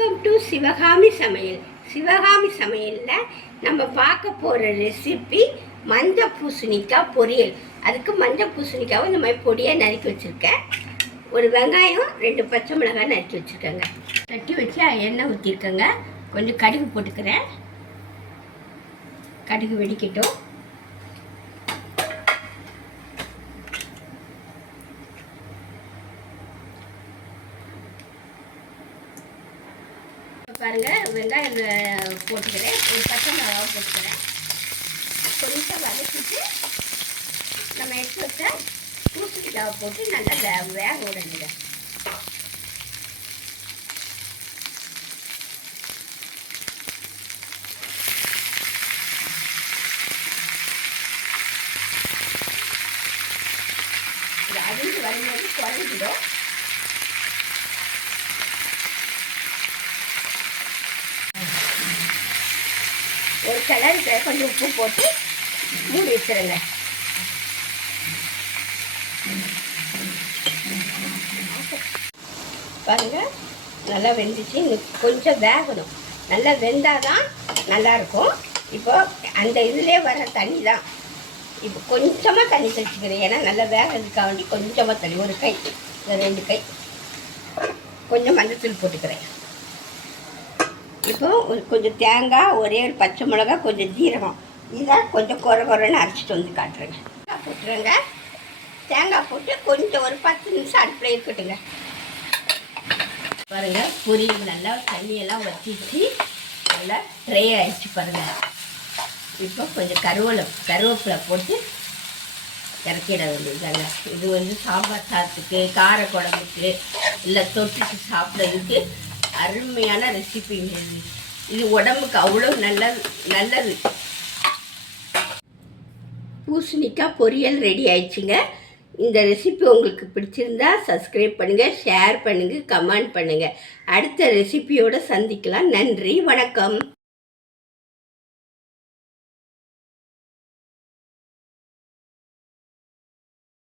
Welcome to Sivakami சமையல். சிவகாமி சமையலில் நம்ம பார்க்க போகிற ரெசிபி மஞ்சள் பூசணிக்காய் பொரியல். அதுக்கு மஞ்சள் பூசணிக்காவை இந்த மாதிரி பொடியாக நறுக்கி வச்சுருக்கேன். ஒரு வெங்காயம் 2 பச்சை மிளகாய் நறுக்கி வச்சுருக்கேங்க. தட்டி வச்சு எண்ணெய் ஊற்றிருக்கேங்க. கொஞ்சம் கடுகு போட்டுக்கிறேன். கடுகு வெடிக்கட்டும். பாருங்கள், வெங்காயம் போட்டுக்கிறேன். ஒரு பச்சை மிளகாவை போட்டுக்கிறேன். கொஞ்சம் வதக்கிட்டு நம்ம எடுத்து வச்ச பூசணிக்காவை போட்டு நல்லா வேக விடணுங்க. இது அடிஞ்சு வரும்போது குறைஞ்சிடும். ஒரு கிளறுக்கு கொஞ்சம் உப்பு போட்டு மூடி வச்சுருங்க. பாருங்கள், நல்லா வெந்துச்சு. இன்னும் கொஞ்சம் வேகணும். நல்லா வெந்தால் தான் நல்லாயிருக்கும். இப்போ அந்த இதிலே வர தண்ணி தான். இப்போ கொஞ்சமாக தண்ணி தெளிச்சுக்கிறேன். ஏன்னா நல்லா வேகிறதுக்காக வேண்டி கொஞ்சமாக தண்ணி, ஒரு கை, 2 கை. கொஞ்சம் மஞ்சத்தூள் போட்டுக்கிறேன். இப்போ கொஞ்சம் தேங்காய், ஒரே ஒரு பச்சை மிளகாய், கொஞ்சம் ஜீரகம், இதை கொஞ்சம் குறைன்னு அரைச்சிட்டு வந்து காட்டுறேங்க. தேங்காய் போட்டுருங்க. தேங்காய் போட்டு கொஞ்சம் ஒரு 10 நிமிஷம் அடுப்பில் இருக்கட்டுங்க. பாருங்கள், பொரியல் நல்லா தண்ணியெல்லாம் வற்றிச்சு நல்லா ட்ரை ஆகிடுச்சு பாருங்கள். இப்போ கொஞ்சம் கருவேப்பிலை போட்டு இறக்கிட வேண்டியதாங்க. இது சாம்பார் சாதத்துக்கு, கார குழம்புக்கு, இல்லை தொட்டுட்டு சாப்பிட்றதுக்கு அருமையான ரெசிபி. இது உடம்புக்கு அவ்வளோ நல்லது. பூசணிக்காய் பொரியல் ரெடி ஆயிடுச்சுங்க. இந்த ரெசிபி உங்களுக்கு பிடிச்சிருந்தா சப்ஸ்கிரைப் பண்ணுங்கள், ஷேர் பண்ணுங்கள், கமெண்ட் பண்ணுங்கள். அடுத்த ரெசிபியோடு சந்திக்கலாம். நன்றி, வணக்கம்.